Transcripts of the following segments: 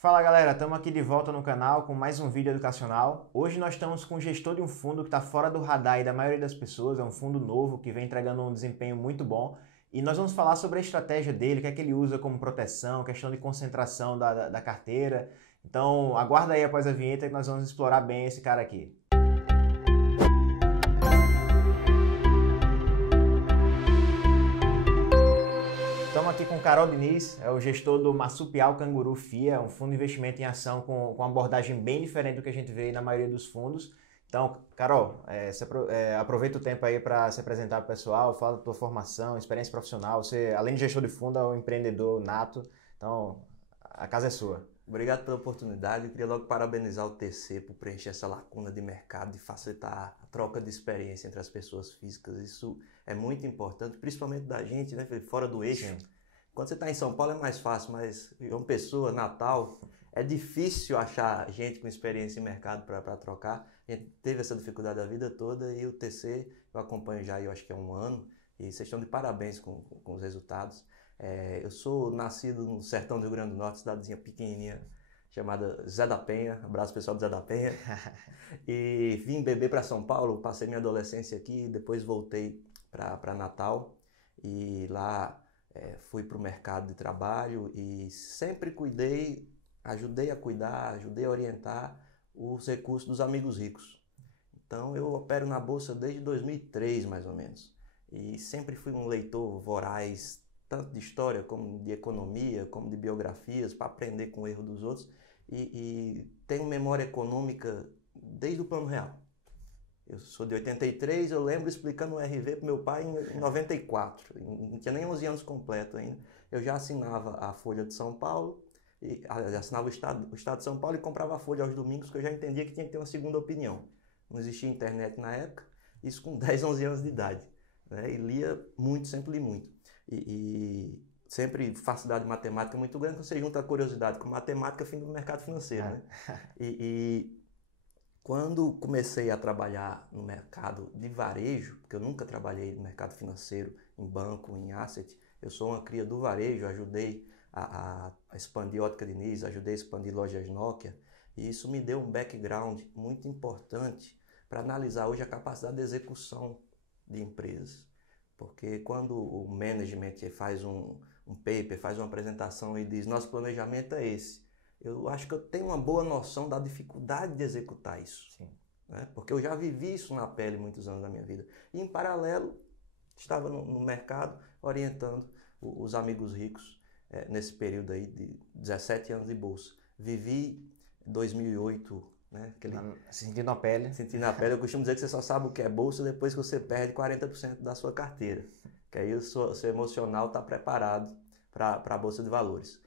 Fala galera, estamos aqui de volta no canal com mais um vídeo educacional. Hoje nós estamos com o gestor de um fundo que está fora do radar aí da maioria das pessoas, é um fundo novo que vem entregando um desempenho muito bom. E nós vamos falar sobre a estratégia dele, o que é que ele usa como proteção, questão de concentração da carteira. Então aguarda aí após a vinheta que nós vamos explorar bem esse cara aqui. Estamos aqui com Carol Diniz, é o gestor do Marsupial Canguru FIA, um fundo de investimento em ação com uma abordagem bem diferente do que a gente vê na maioria dos fundos. Então, Carol, aproveita o tempo aí para se apresentar para o pessoal, fala da tua formação, experiência profissional. Você, além de gestor de fundo, é um empreendedor nato, então a casa é sua. Obrigado pela oportunidade. Eu queria logo parabenizar o TC por preencher essa lacuna de mercado e facilitar a troca de experiência entre as pessoas físicas. Isso é muito importante, principalmente da gente, né, Felipe, fora do eixo. Sim. Quando você está em São Paulo é mais fácil, mas em uma pessoa, Natal, é difícil achar gente com experiência em mercado para trocar. A gente teve essa dificuldade a vida toda e o TC eu acompanho já, eu acho que há um ano, e vocês estão de parabéns com os resultados. Eu sou nascido no sertão do Rio Grande do Norte, cidadezinha pequenininha, chamada Zé da Penha, abraço pessoal do Zé da Penha, e vim beber para São Paulo, passei minha adolescência aqui, depois voltei para Natal, e lá fui para o mercado de trabalho e sempre ajudei a cuidar, ajudei a orientar os recursos dos amigos ricos. Então eu opero na Bolsa desde 2003 mais ou menos, e sempre fui um leitor voraz, tanto de história como de economia, como de biografias, para aprender com o erro dos outros, e tenho memória econômica desde o Plano Real. Eu sou de 83, eu lembro explicando o RV para meu pai em 94, não tinha nem 11 anos completo ainda. Eu já assinava a Folha de São Paulo, assinava o Estado de São Paulo e comprava a Folha aos domingos, que eu já entendia que tinha que ter uma segunda opinião. Não existia internet na época, isso com 10, 11 anos de idade, né? E lia muito, sempre li muito. E sempre facilidade de matemática muito grande, quando você junta a curiosidade com matemática, fim do mercado financeiro, né? E quando comecei a trabalhar no mercado de varejo, porque eu nunca trabalhei no mercado financeiro, em banco, em asset, eu sou uma cria do varejo, ajudei a expandir Ótica Diniz, ajudei a expandir lojas Nokia, e isso me deu um background muito importante para analisar hoje a capacidade de execução de empresas. Porque quando o management faz um paper, faz uma apresentação e diz nosso planejamento é esse, eu acho que eu tenho uma boa noção da dificuldade de executar isso. Sim. Né? Porque eu já vivi isso na pele muitos anos da minha vida. E em paralelo, estava no mercado orientando os amigos ricos nesse período aí de 17 anos de bolsa. Vivi 2008... Né? Sentindo na pele. Sentindo na pele, eu costumo dizer que você só sabe o que é bolsa depois que você perde 40% da sua carteira. Que aí o seu emocional está preparado para a Bolsa de Valores.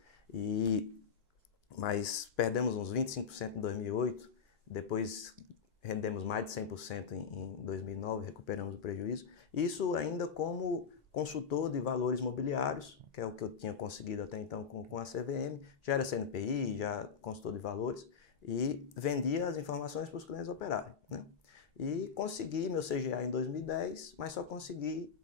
Mas perdemos uns 25% em 2008, depois rendemos mais de 100% em 2009, recuperamos o prejuízo. Isso ainda como consultor de valores imobiliários, que é o que eu tinha conseguido até então com a CVM, já era CNPI, já consultor de valores, e vendia as informações para os clientes operarem, né? E consegui meu CGA em 2010, mas só consegui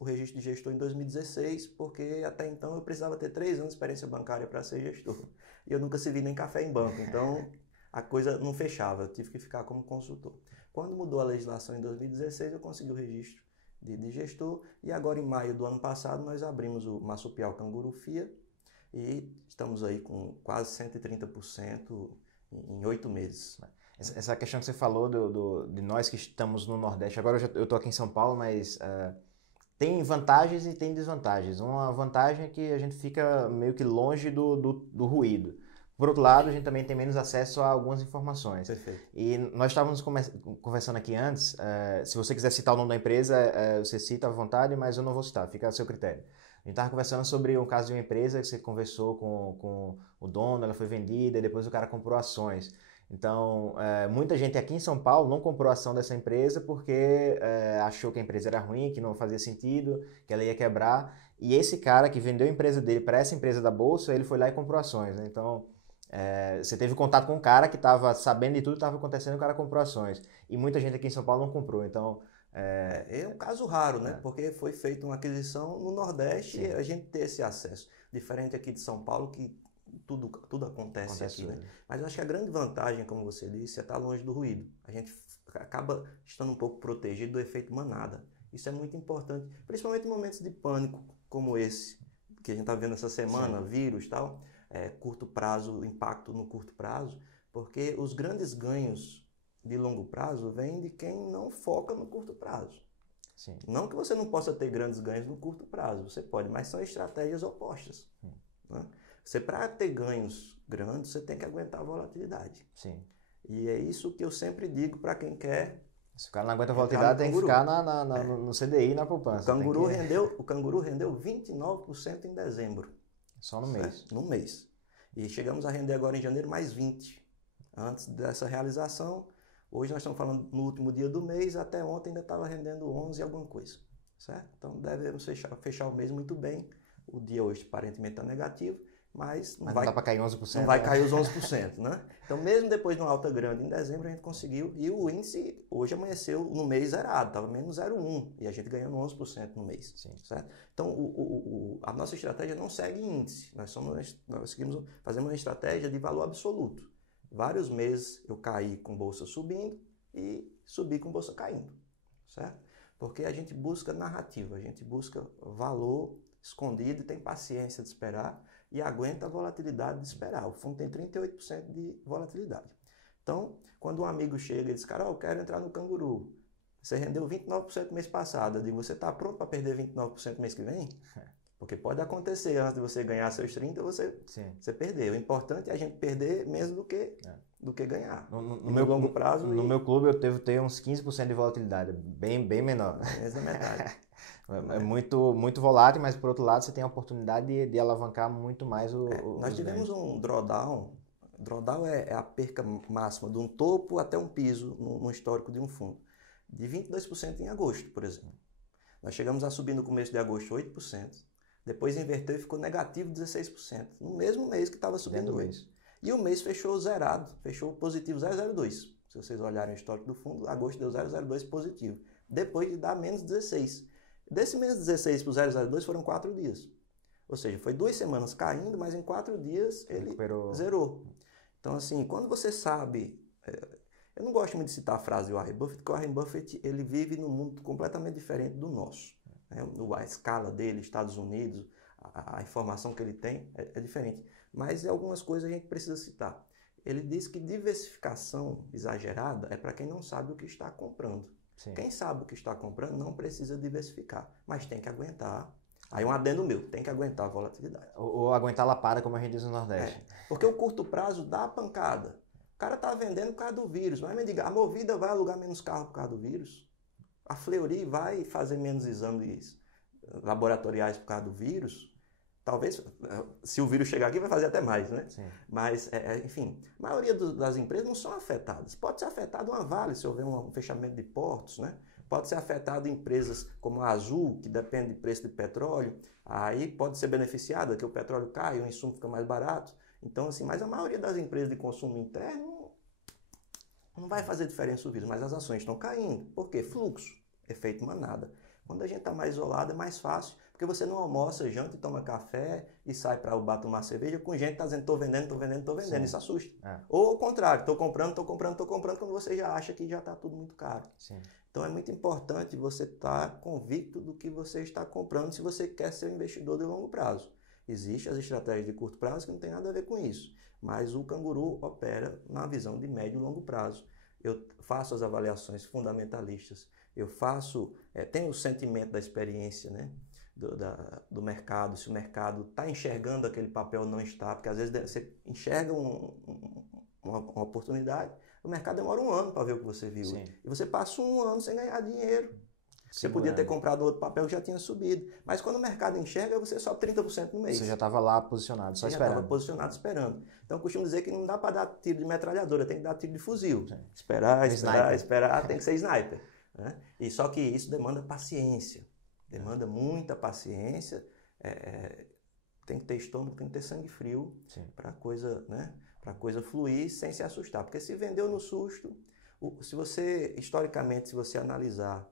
o registro de gestor em 2016, porque até então eu precisava ter 3 anos de experiência bancária para ser gestor. E eu nunca servi nem café em banco, então a coisa não fechava, eu tive que ficar como consultor. Quando mudou a legislação em 2016, eu consegui o registro de gestor, e agora em maio do ano passado nós abrimos o Marsupial Canguru FIA, e estamos aí com quase 130% em 8 meses. Essa questão que você falou de nós que estamos no Nordeste, agora eu estou aqui em São Paulo, mas tem vantagens e tem desvantagens. Uma vantagem é que a gente fica meio que longe do ruído. Por outro lado, a gente também tem menos acesso a algumas informações. Perfeito. E nós estávamos conversando aqui antes, se você quiser citar o nome da empresa, você cita à vontade, mas eu não vou citar, fica a seu critério. A gente estava conversando sobre um caso de uma empresa que você conversou com o dono, ela foi vendida e depois o cara comprou ações. Então, muita gente aqui em São Paulo não comprou a ação dessa empresa porque achou que a empresa era ruim, que não fazia sentido, que ela ia quebrar. E esse cara que vendeu a empresa dele para essa empresa da Bolsa, ele foi lá e comprou ações, né? Então, você teve contato com um cara que estava sabendo de tudo que estava acontecendo e o cara comprou ações. E muita gente aqui em São Paulo não comprou. Então, É um caso raro, né? Porque foi feita uma aquisição no Nordeste. Sim. E a gente ter esse acesso. Diferente aqui de São Paulo, que tudo acontece aqui, né? Mas eu acho que a grande vantagem, como você disse, é estar longe do ruído. A gente acaba estando um pouco protegido do efeito manada. Isso é muito importante, principalmente em momentos de pânico como esse, que a gente está vendo essa semana, sim, vírus e tal, curto prazo, impacto no curto prazo, porque os grandes ganhos de longo prazo vêm de quem não foca no curto prazo. Sim. Não que você não possa ter grandes ganhos no curto prazo, você pode, mas são estratégias opostas. Né? Você, para ter ganhos grandes, você tem que aguentar a volatilidade. Sim. E é isso que eu sempre digo para quem quer. Se o cara não aguenta a volatilidade, tem que ficar no CDI e na poupança. O canguru rendeu 29% em dezembro. Só no mês. No mês. E chegamos a render agora em janeiro mais 20%. Antes dessa realização, hoje nós estamos falando no último dia do mês, até ontem ainda estava rendendo 11 e alguma coisa. Certo? Então devemos fechar o mês muito bem. O dia hoje aparentemente está negativo, mas não dá para cair 11%. Não vai cair os 11%, né? Então, mesmo depois de uma alta grande em dezembro, a gente conseguiu. E o índice hoje amanheceu no mês zerado, estava menos 0,1%. E a gente ganhando 11% no mês. Sim. Certo? Então, a nossa estratégia não segue índice. Nós fazemos uma estratégia de valor absoluto. Vários meses eu caí com bolsa subindo e subi com bolsa caindo. Certo? Porque a gente busca narrativa, a gente busca valor escondido e tem paciência de esperar e aguenta a volatilidade de esperar. O fundo tem 38% de volatilidade. Então, quando um amigo chega e diz, cara, eu quero entrar no canguru, você rendeu 29% no mês passado, eu digo, você está pronto para perder 29% no mês que vem? Porque pode acontecer, antes de você ganhar seus 30%, você perder. O importante é a gente perder menos do que ganhar. No meu longo prazo. No meu clube eu devo ter uns 15% de volatilidade, bem menor. Menos da metade. É muito, muito volátil, mas por outro lado você tem a oportunidade de alavancar muito mais nós tivemos um drawdown. Drawdown é a perca máxima de um topo até um piso no histórico de um fundo. De 22% em agosto, por exemplo. Nós chegamos a subir no começo de agosto 8%. Depois inverteu e ficou negativo 16%. No mesmo mês que estava subindo o mês. E o mês fechou zerado. Fechou positivo 0,02. Se vocês olharem o histórico do fundo, agosto deu 0,02 positivo. Depois de dar menos 16. Desse menos 16 para o 0,02 foram 4 dias. Ou seja, foi 2 semanas caindo, mas em 4 dias ele zerou. Então, assim, quando você sabe... Eu não gosto muito de citar a frase do Warren Buffett, porque o Warren Buffett ele vive num mundo completamente diferente do nosso. A escala dele, Estados Unidos, a informação que ele tem é diferente. Mas algumas coisas a gente precisa citar. Ele diz que diversificação exagerada é para quem não sabe o que está comprando. Sim. Quem sabe o que está comprando não precisa diversificar, mas tem que aguentar. Aí um adendo meu, tem que aguentar a volatilidade. Ou aguentar a lapada, como a gente diz no Nordeste. Porque o curto prazo dá a pancada. O cara está vendendo por causa do vírus. Mas me diga, a Movida vai alugar menos carro por causa do vírus? A Fleury vai fazer menos exames laboratoriais por causa do vírus? Talvez, se o vírus chegar aqui, vai fazer até mais, né? Sim. Mas, enfim, a maioria das empresas não são afetadas. Pode ser afetado uma Vale, se houver um fechamento de portos, né? Pode ser afetado empresas como a Azul, que depende do preço de petróleo. Aí pode ser beneficiada, que o petróleo cai, o insumo fica mais barato. Então, assim, mas a maioria das empresas de consumo interno não vai fazer diferença o vírus, mas as ações estão caindo. Por quê? Fluxo, efeito manada. Quando a gente está mais isolado é mais fácil, porque você não almoça, janta e toma café e sai para o bar tomar cerveja com gente que está dizendo estou vendendo, Sim. Isso assusta. Ou ao contrário, estou comprando, quando você já acha que já está tudo muito caro. Sim. Então é muito importante você estar convicto do que você está comprando se você quer ser um investidor de longo prazo. Existem as estratégias de curto prazo que não tem nada a ver com isso, mas o canguru opera na visão de médio e longo prazo. Eu faço as avaliações fundamentalistas, eu tenho o sentimento da experiência, né? Do mercado, se o mercado está enxergando aquele papel ou não está, porque às vezes você enxerga uma oportunidade, o mercado demora 1 ano para ver o que você viu. Sim. E você passa 1 ano sem ganhar dinheiro. Você podia ter comprado outro papel que já tinha subido. Mas quando o mercado enxerga, você sobe 30% no mês. Você já estava lá posicionado, só esperando. Já estava posicionado esperando. Então eu costumo dizer que não dá para dar tiro de metralhadora, tem que dar tiro de fuzil. Sim. Esperar, tem que ser sniper. Né? E só que isso demanda paciência. Demanda muita paciência. Tem que ter estômago, tem que ter sangue frio para a coisa, né? Para a coisa fluir sem se assustar. Porque se vendeu no susto, historicamente, se você analisar,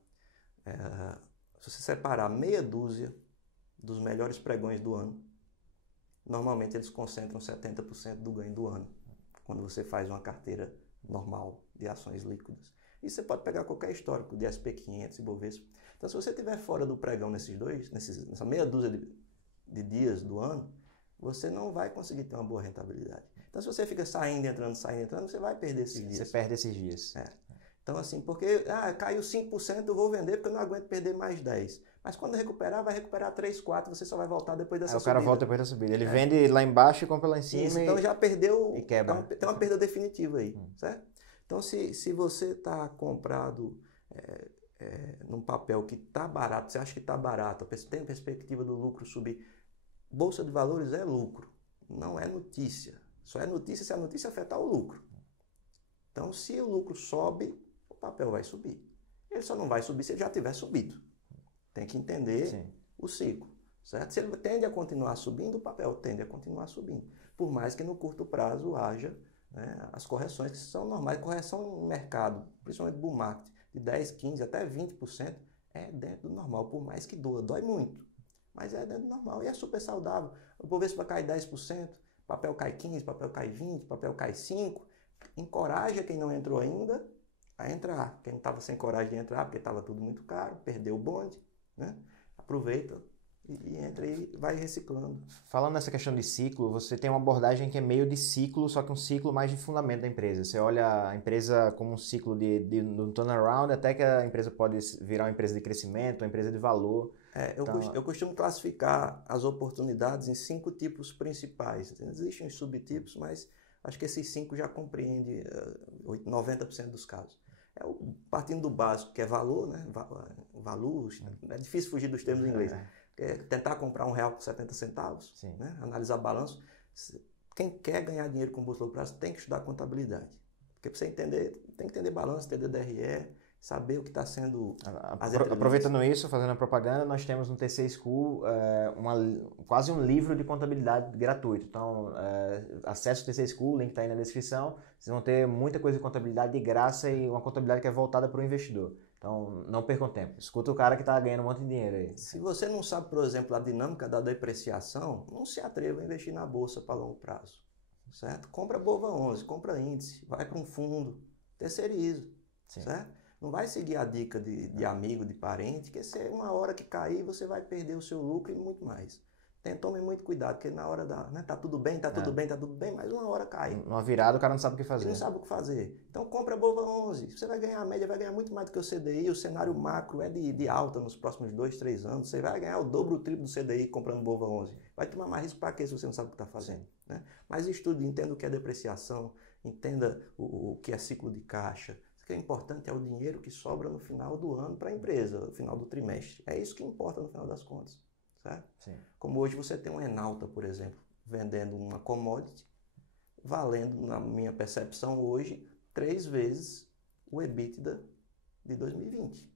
se você separar meia dúzia dos melhores pregões do ano, normalmente eles concentram 70% do ganho do ano, quando você faz uma carteira normal de ações líquidas. E você pode pegar qualquer histórico de SP500 e Bovespa. Então, se você estiver fora do pregão nessa meia dúzia de dias do ano, você não vai conseguir ter uma boa rentabilidade. Então, se você fica saindo, entrando, você vai perder esses dias. Você perde esses dias. Então, assim, porque caiu 5%, eu vou vender porque eu não aguento perder mais 10%. Mas quando recuperar, vai recuperar 3, 4, você só vai voltar depois dessa subida. Aí o cara volta depois da subida. Ele vende lá embaixo e compra lá em cima. Isso, então já perdeu. E quebra. Tem uma perda definitiva aí, certo? Então, se você está comprado num papel que está barato, você acha que está barato, tem perspectiva do lucro subir, Bolsa de Valores é lucro, não é notícia. Só é notícia se a notícia afetar o lucro. Então, se o lucro sobe, o papel vai subir. Ele só não vai subir se ele já tiver subido. Tem que entender o ciclo, certo? Se ele tende a continuar subindo, o papel tende a continuar subindo. Por mais que no curto prazo haja as correções que são normais. Correção no mercado, principalmente bull market, de 10, 15, até 20% é dentro do normal, por mais que doa. Dói muito, mas é dentro do normal e é super saudável. O Bovespa cai 10%, papel cai 15%, papel cai 20%, papel cai 5%. Encoraja quem não entrou ainda a entrar. Quem não estava sem coragem de entrar, porque estava tudo muito caro, perdeu o bonde, né? Aproveita e entra e vai reciclando. Falando nessa questão de ciclo, você tem uma abordagem que é meio de ciclo, só que um ciclo mais de fundamento da empresa. Você olha a empresa como um ciclo de um turnaround, até que a empresa pode virar uma empresa de crescimento, uma empresa de valor. Eu costumo classificar as oportunidades em 5 tipos principais. Existem os subtipos, mas acho que esses 5 já compreendem 90% dos casos. Partindo do básico, que é valor, né? Valor, é difícil fugir dos termos em inglês. Tentar comprar R$1 por 70 centavos, né? Analisar balanço. Quem quer ganhar dinheiro com bolsa de longo prazo tem que estudar contabilidade. Porque para você entender, tem que entender balanço, entender DRE, saber o que está sendo... Aproveitando isso, fazendo a propaganda, nós temos no TC School quase um livro de contabilidade gratuito. Então, acesse o TC School, o link está aí na descrição. Vocês vão ter muita coisa de contabilidade de graça e uma contabilidade que é voltada para o investidor. Então, não percam tempo. Escuta o cara que está ganhando um monte de dinheiro aí. Se você não sabe, por exemplo, a dinâmica da depreciação, não se atreva a investir na bolsa para longo prazo, certo? Compra Bova11, compra índice, vai para um fundo, terceiriza, certo? Não vai seguir a dica de amigo, de parente, que uma hora que cair, você vai perder o seu lucro e muito mais. Tome muito cuidado, porque na hora tá tudo bem, tudo bem, mas uma hora cai. Numa virada o cara não sabe o que fazer. Ele não sabe o que fazer. Então compra a Bova11, você vai ganhar a média, vai ganhar muito mais do que o CDI, o cenário macro é de alta nos próximos 2, 3 anos, você vai ganhar o dobro, o triplo do CDI comprando Bova11. Vai tomar mais risco para quê se você não sabe o que está fazendo? Né? Mas estude, entenda o que é depreciação, entenda o que é ciclo de caixa. O que é importante é o dinheiro que sobra no final do ano para a empresa, no final do trimestre. É isso que importa no final das contas. Certo? Sim. Como hoje você tem um Enalta, por exemplo, vendendo uma commodity, valendo, na minha percepção hoje, 3 vezes o EBITDA de 2020.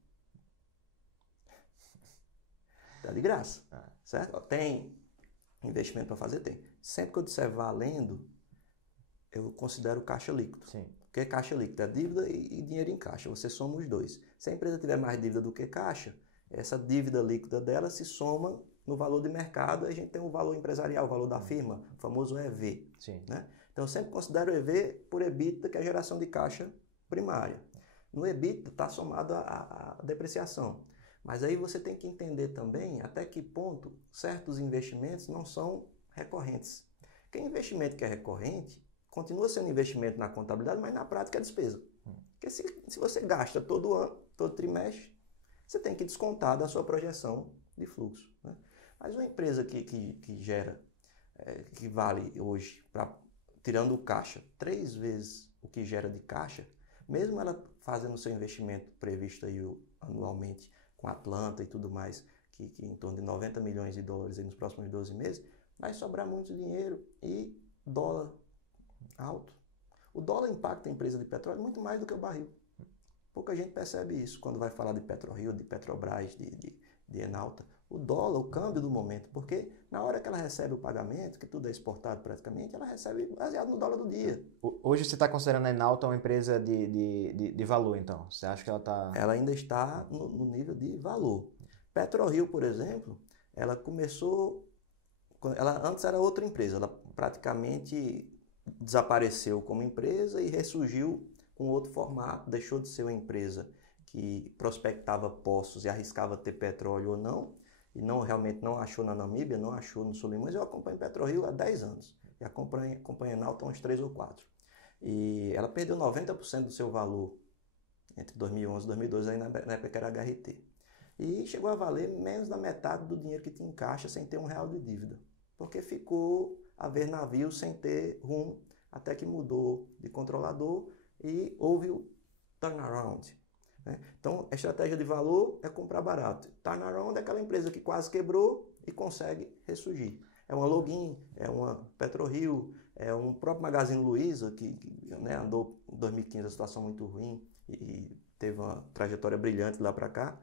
Tá de graça, certo? Tem investimento para fazer? Tem. Sempre que eu disser valendo, eu considero caixa líquido. Sim. Porque caixa líquido é dívida e dinheiro em caixa, você soma os dois. Se a empresa tiver mais dívida do que caixa, essa dívida líquida dela se soma no valor de mercado, a gente tem o valor empresarial, o valor da firma, o famoso EV. Sim. Né? Então, eu sempre considero o EV por EBITDA, que é a geração de caixa primária. No EBITDA está somado a depreciação. Mas aí você tem que entender também até que ponto certos investimentos não são recorrentes. Porque investimento que é recorrente continua sendo investimento na contabilidade, mas na prática é despesa. Porque se você gasta todo ano, todo trimestre, você tem que descontar da sua projeção de fluxo. Né? Mas uma empresa que gera, que vale hoje, tirando o caixa, 3 vezes o que gera de caixa, mesmo ela fazendo o seu investimento previsto aí anualmente com Atlanta e tudo mais, que em torno de 90 milhões de dólares aí nos próximos 12 meses, vai sobrar muito dinheiro e dólar alto. O dólar impacta a empresa de petróleo muito mais do que o barril. Pouca gente percebe isso quando vai falar de PetroRio, de Petrobras, de Enalta. O dólar, o câmbio do momento, porque na hora que ela recebe o pagamento, que tudo é exportado praticamente, ela recebe baseado no dólar do dia. Hoje você está considerando a Enalta uma empresa de valor, então? Você acha que ela está... Ela ainda está no nível de valor. PetroRio, por exemplo, ela começou ela antes era outra empresa, ela praticamente desapareceu como empresa e ressurgiu com outro formato, deixou de ser uma empresa que prospectava poços e arriscava ter petróleo ou não, e realmente não achou na Namíbia, não achou no Solimões. Eu acompanho PetroRio há 10 anos, e acompanho Enalta há uns 3 ou 4. E ela perdeu 90% do seu valor entre 2011 e 2012, aí na época que era HRT. E chegou a valer menos da metade do dinheiro que tinha em caixa sem ter R$1 de dívida, porque ficou a ver navios sem ter rumo, até que mudou de controlador e houve o turnaround. Né? Então, a estratégia de valor é comprar barato. Turnaround é aquela empresa que quase quebrou e consegue ressurgir. É uma Login, é uma PetroRio, é um próprio Magazine Luiza, que né, andou em 2015 a situação muito ruim e teve uma trajetória brilhante lá para cá.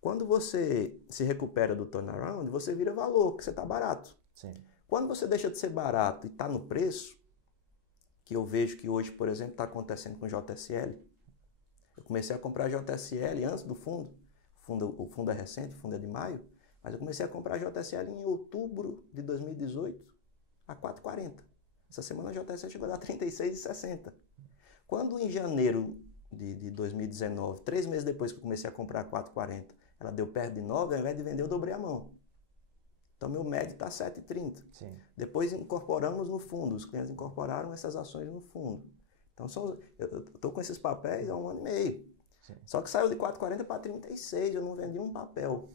Quando você se recupera do turnaround, você vira valor, que você está barato. Sim. Quando você deixa de ser barato e está no preço, que eu vejo que hoje, por exemplo, está acontecendo com o JSL. Eu comecei a comprar JSL antes do fundo. O fundo é recente, o fundo é de maio, mas eu comecei a comprar JSL em outubro de 2018 a 4,40. Essa semana a JSL chegou a dar 36,60. Quando em janeiro de 2019, 3 meses depois que eu comecei a comprar a 4,40, ela deu perto de 9, ao invés de vender eu dobrei a mão. Então, meu médio está 7,30. Depois incorporamos no fundo, os clientes incorporaram essas ações no fundo. Então, eu estou com esses papéis há 1 ano e meio. Sim. Só que saiu de 4,40 para 36, eu não vendi um papel.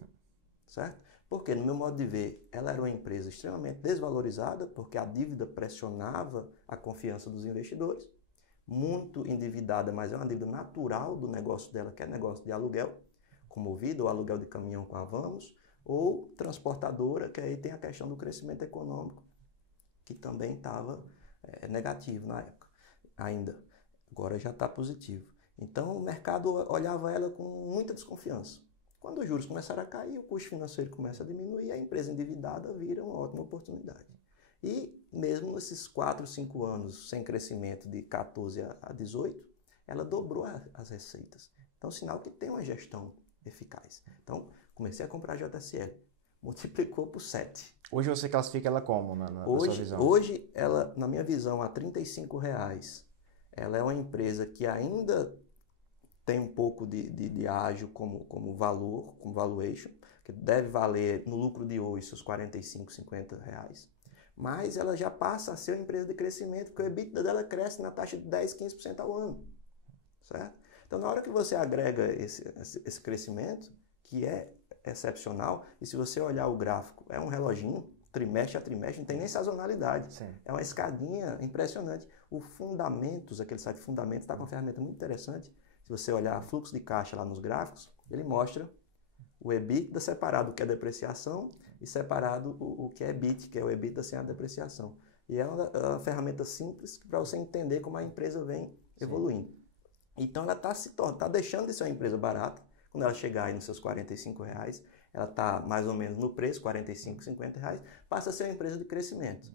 Certo? Porque, no meu modo de ver, ela era uma empresa extremamente desvalorizada, porque a dívida pressionava a confiança dos investidores. Muito endividada, mas é uma dívida natural do negócio dela, que é negócio de aluguel, com Movida, ou aluguel de caminhão com a Vamos, ou transportadora, que aí tem a questão do crescimento econômico, que também estava negativo na época, ainda. Agora já está positivo. Então o mercado olhava ela com muita desconfiança. Quando os juros começaram a cair, o custo financeiro começa a diminuir, a empresa endividada vira uma ótima oportunidade. E mesmo nesses 4, 5 anos sem crescimento de 14 a 18, ela dobrou as receitas. Então, sinal que tem uma gestão eficaz. Então, comecei a comprar a JSL, multiplicou por 7. Hoje você classifica ela como na sua visão? Hoje, ela, na minha visão, a R$35, ela é uma empresa que ainda tem um pouco de ágio como valor, como valuation, que deve valer no lucro de hoje seus R$45, R$50. Mas ela já passa a ser uma empresa de crescimento, porque o EBITDA dela cresce na taxa de 10, 15% ao ano. Certo? Então, na hora que você agrega esse crescimento, que é excepcional, e se você olhar o gráfico, é um reloginho, trimestre a trimestre, não tem nem sazonalidade. Sim. É uma escadinha impressionante. O Fundamentos, aquele site Fundamentos, está com uma ferramenta muito interessante. Se você olhar fluxo de caixa lá nos gráficos, ele mostra o EBITDA separado, o que é depreciação, e separado o que é EBIT, que é o EBITDA sem a depreciação. E é uma ferramenta simples para você entender como a empresa vem evoluindo. Sim. Então ela está deixando de ser uma empresa barata. Quando ela chegar aí nos seus R$45, ela está mais ou menos no preço, R$45, R$50, passa a ser uma empresa de crescimento.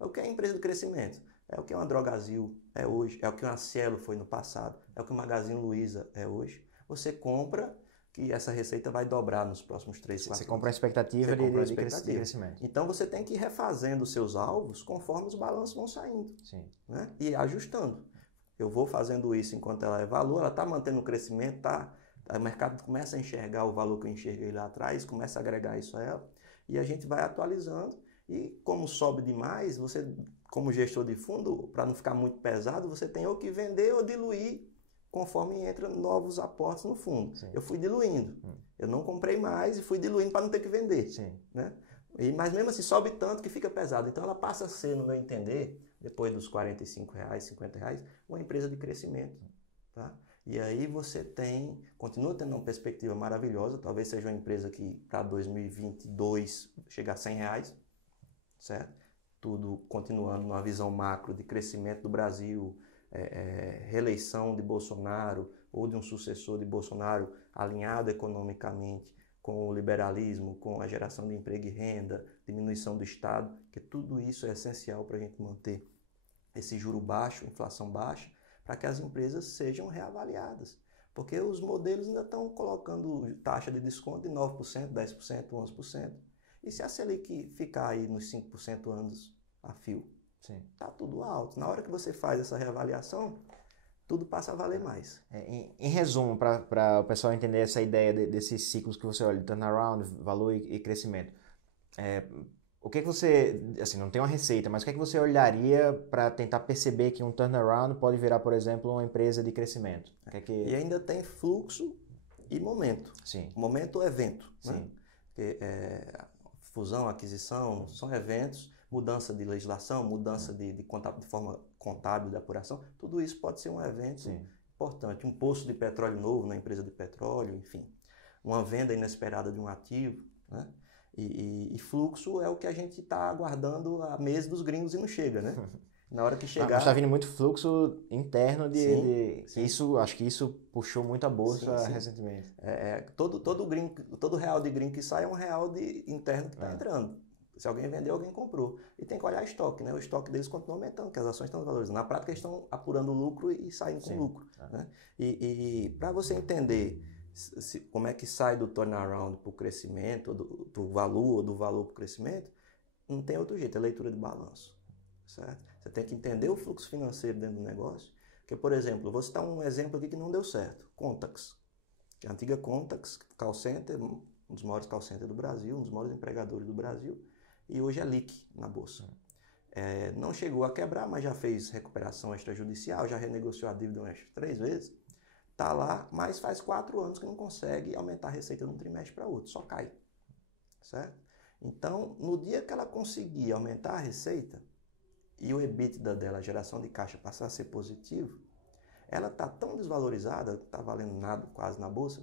O que é empresa de crescimento? É o que uma Drogasil é hoje, é o que uma Cielo foi no passado, é o que o Magazine Luiza é hoje. Você compra que essa receita vai dobrar nos próximos 3, 4 anos. Você compra a expectativa de crescimento. Então você tem que ir refazendo os seus alvos conforme os balanços vão saindo. Sim. Né? E ajustando. Eu vou fazendo isso enquanto ela é valor, ela está mantendo o crescimento, o mercado começa a enxergar o valor que eu enxerguei lá atrás, começa a agregar isso a ela, e a gente vai atualizando. E como sobe demais, você, como gestor de fundo, para não ficar muito pesado, você tem ou que vender ou diluir conforme entra novos aportes no fundo. Sim. Eu fui diluindo. Eu não comprei mais e fui diluindo para não ter que vender. Sim. Né? Mas mesmo assim sobe tanto que fica pesado. Então ela passa a ser, no meu entender, depois dos R$45, R$50, uma empresa de crescimento. Tá? E aí você continua tendo uma perspectiva maravilhosa, talvez seja uma empresa que para 2022 chegar a R$100, certo? Tudo continuando numa visão macro de crescimento do Brasil, reeleição de Bolsonaro ou de um sucessor de Bolsonaro alinhado economicamente com o liberalismo, com a geração de emprego e renda, diminuição do Estado, que tudo isso é essencial para a gente manter esse juro baixo, inflação baixa, para que as empresas sejam reavaliadas. Porque os modelos ainda estão colocando taxa de desconto de 9%, 10%, 11%. E se a Selic ficar aí nos 5% anos a fio? Sim. Tá tudo alto. Na hora que você faz essa reavaliação, tudo passa a valer mais. Em resumo, para o pessoal entender essa ideia desses ciclos que você olha, turnaround, valor e crescimento, o que você, assim, não tem uma receita, mas o que é que você olharia para tentar perceber que um turnaround pode virar, por exemplo, uma empresa de crescimento? E ainda tem fluxo e momento. Sim. Momento, evento. Sim. Né? Porque, fusão, aquisição, são eventos, mudança de legislação, mudança de forma contábil de apuração, tudo isso pode ser um evento importante. Um poço de petróleo novo na empresa de petróleo, enfim. Uma venda inesperada de um ativo, né? E fluxo é o que a gente está aguardando há meses dos gringos e não chega, né? Na hora que chegar... Mas está vindo muito fluxo interno Sim. Isso, acho que isso puxou muito a bolsa recentemente. Todo real de gringo que sai é um real interno que está entrando. Se alguém vendeu, alguém comprou. E tem que olhar estoque, né? O estoque deles continua aumentando, porque as ações estão valorizando. Na prática, eles estão apurando lucro e saindo com lucro. Né? E para você entender como é que sai do turnaround para o crescimento, do valor para o crescimento, não tem outro jeito, é leitura de balanço. Certo? Você tem que entender o fluxo financeiro dentro do negócio. Porque, por exemplo, vou citar um exemplo aqui que não deu certo. Contax. Que é a antiga Contax, call center, um dos maiores call centers do Brasil, um dos maiores empregadores do Brasil. E hoje é LIC na Bolsa. Não chegou a quebrar, mas já fez recuperação extrajudicial, já renegociou a dívida umas 3 vezes. Está lá, mas faz 4 anos que não consegue aumentar a receita de um trimestre para outro, só cai. Certo? Então, no dia que ela conseguir aumentar a receita e o EBITDA dela, a geração de caixa, passar a ser positivo, ela está tão desvalorizada, não está valendo nada quase na Bolsa,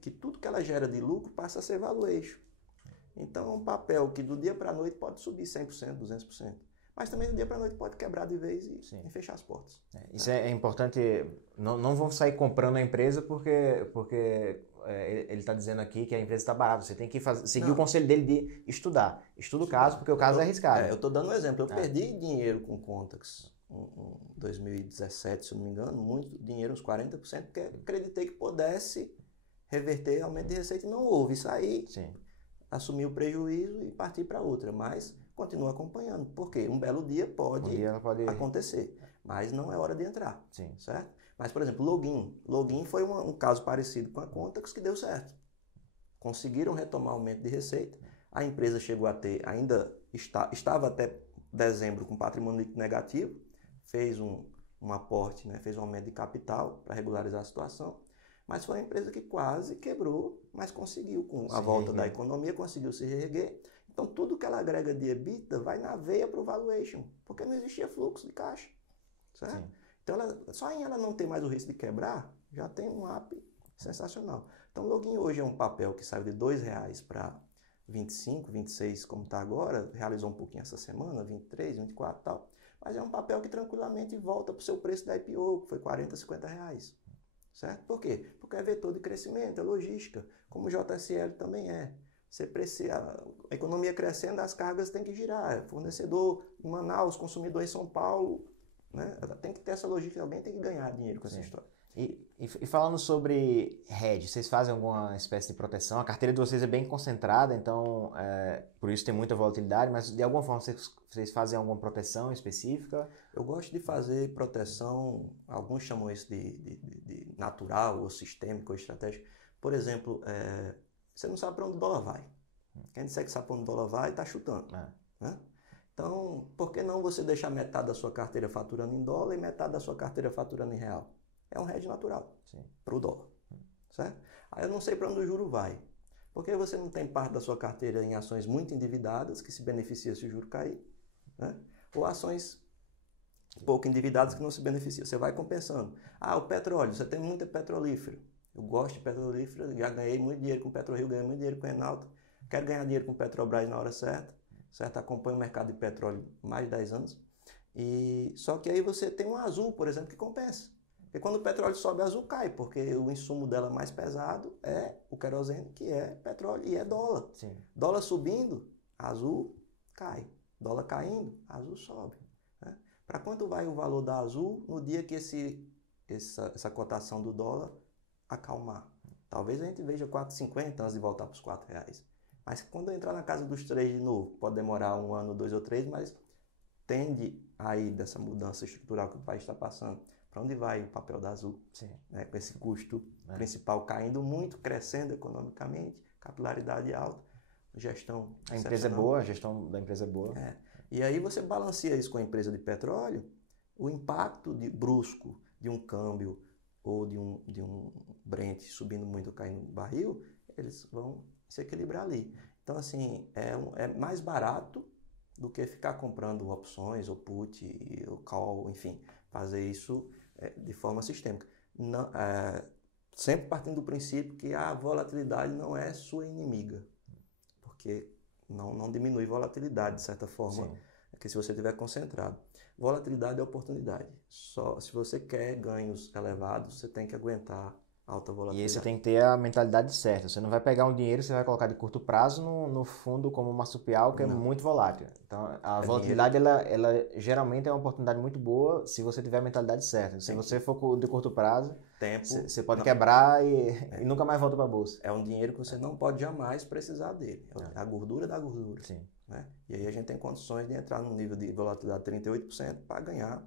que tudo que ela gera de lucro passa a ser valuation. Então, é um papel que do dia para a noite pode subir 100%, 200%. Mas também do dia para a noite pode quebrar de vez e fechar as portas. Isso é importante. Não vão sair comprando a empresa porque ele está dizendo aqui que a empresa está barata. Você tem que seguir o conselho dele de estudar. Estuda o caso, porque o caso é arriscado. Eu estou dando um exemplo. Eu perdi dinheiro com Contax em 2017, se eu não me engano. Muito dinheiro, uns 40%, porque acreditei que pudesse reverter aumento de receita e não houve. Isso aí... assumir o prejuízo e partir para outra, mas continua acompanhando, porque um belo dia pode acontecer, mas não é hora de entrar, certo? Mas, por exemplo, Login foi um caso parecido com a Contax que deu certo. Conseguiram retomar o aumento de receita, a empresa chegou a ter, estava até dezembro com patrimônio líquido negativo, fez um aporte, né, fez um aumento de capital para regularizar a situação, mas foi uma empresa que quase quebrou, mas conseguiu, com a volta da economia, conseguiu se reerguer. Então, tudo que ela agrega de EBITDA vai na veia para o valuation, porque não existia fluxo de caixa. Certo? Então, só em ela não ter mais o risco de quebrar, já tem um up sensacional. Então, o Login hoje é um papel que saiu de R$2 para 25, 26, como está agora, realizou um pouquinho essa semana, 23, 24 e tal, mas é um papel que tranquilamente volta para o seu preço da IPO, que foi R$40, R$50. Certo? Por quê? Porque é vetor de crescimento, é logística, como o JSL também é. Você precisa, a economia crescendo, as cargas têm que girar. Fornecedor em Manaus, consumidor em São Paulo, né? Tem que ter essa logística, alguém tem que ganhar dinheiro com essa história. E falando sobre hedge, vocês fazem alguma espécie de proteção? A carteira de vocês é bem concentrada, então por isso tem muita volatilidade, mas de alguma forma vocês fazem alguma proteção específica? Eu gosto de fazer proteção, alguns chamam isso de natural, ou sistêmico, ou estratégico. Por exemplo, você não sabe para onde o dólar vai. Quem disser que sabe para onde o dólar vai, está chutando. Né? Então, por que não você deixar metade da sua carteira faturando em dólar e metade da sua carteira faturando em real? É um hedge natural para o dólar. Certo? Aí eu não sei para onde o juro vai. Porque você não tem parte da sua carteira em ações muito endividadas, que se beneficia se o juro cair, né? Ou ações pouco endividadas que não se beneficiam. Você vai compensando. O petróleo, você tem muita petrolífera. Eu gosto de petrolífera, já ganhei muito dinheiro com PetroRio, ganhei muito dinheiro com Enalta. Quero ganhar dinheiro com Petrobras na hora certa. Certo? Acompanho o mercado de petróleo há mais de 10 anos. Só que aí você tem um azul, por exemplo, que compensa. Porque quando o petróleo sobe, o azul cai, porque o insumo dela mais pesado é o querosene, que é petróleo, e é dólar. Dólar subindo, azul cai. Dólar caindo, azul sobe. Né? Para quanto vai o valor da azul no dia que essa cotação do dólar acalmar? Talvez a gente veja 4,50 antes de voltar para os R$4. Mas quando entrar na casa dos 3 de novo, pode demorar 1 ano, 2 ou 3, mas tende aí dessa mudança estrutural que o país está passando. Para onde vai o papel da Azul? Sim. Né? Com esse custo principal caindo muito, crescendo economicamente, capilaridade alta, gestão A empresa é boa, a gestão da empresa é boa. E aí você balanceia isso com a empresa de petróleo, o impacto brusco de um câmbio ou de um Brent subindo muito, caindo no barril, eles vão se equilibrar ali. Então, assim, é mais barato do que ficar comprando opções, ou put, ou call, enfim, fazer isso de forma sistêmica. Não, sempre partindo do princípio que a volatilidade não é sua inimiga, porque não diminui volatilidade, de certa forma, que se você estiver concentrado. Volatilidade é oportunidade. Só se você quer ganhos elevados, você tem que aguentar alta volatilidade. E aí você tem que ter a mentalidade certa. Você não vai pegar um dinheiro, você vai colocar de curto prazo no fundo como marsupial, que é muito volátil. Então, a volatilidade, ela geralmente é uma oportunidade muito boa se você tiver a mentalidade certa. Se você for de curto prazo, você pode quebrar e nunca mais volta para a bolsa. É um dinheiro que você não pode jamais precisar dele. É a gordura da gordura. Sim. Né? E aí a gente tem condições de entrar num nível de volatilidade de 38% para ganhar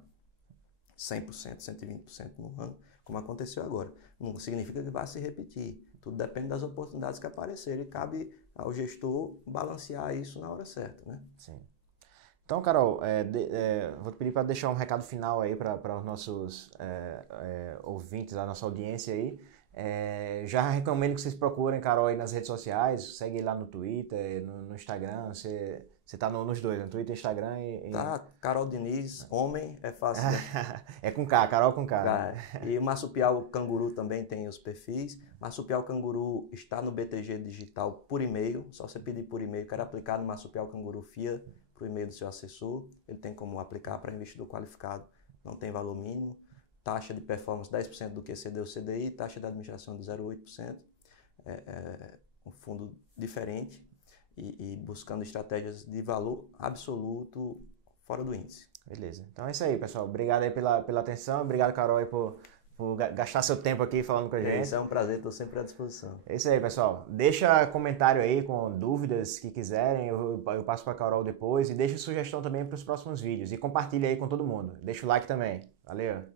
100%, 120% no ano, como aconteceu agora. Não significa que vai se repetir. Tudo depende das oportunidades que aparecerem e cabe ao gestor balancear isso na hora certa. Né? Sim. Então, Carol, vou te pedir para deixar um recado final aí para os nossos ouvintes, a nossa audiência aí. Já recomendo que vocês procurem Carol aí nas redes sociais, segue lá no Twitter, no Instagram, você tá nos dois, no Twitter, Instagram e... Tá, Carol Diniz, homem, é fácil. É com K, Carol com K. Né? E o Marsupial Canguru também tem os perfis. Marsupial Canguru está no BTG Digital por e-mail, só você pedir por e-mail, quero aplicar no Marsupial Canguru FIA para o e-mail do seu assessor, ele tem como aplicar para investidor qualificado, não tem valor mínimo. Taxa de performance 10% do QCD ou CDI, taxa de administração de 0,8%, um fundo diferente e buscando estratégias de valor absoluto fora do índice. Beleza. Então é isso aí, pessoal. Obrigado aí pela atenção, obrigado, Carol, aí por gastar seu tempo aqui falando com a gente. Isso é um prazer, estou sempre à disposição. É isso aí, pessoal. Deixa comentário aí com dúvidas que quiserem, eu passo para a Carol depois e deixa sugestão também para os próximos vídeos e compartilha aí com todo mundo. Deixa o like também. Valeu!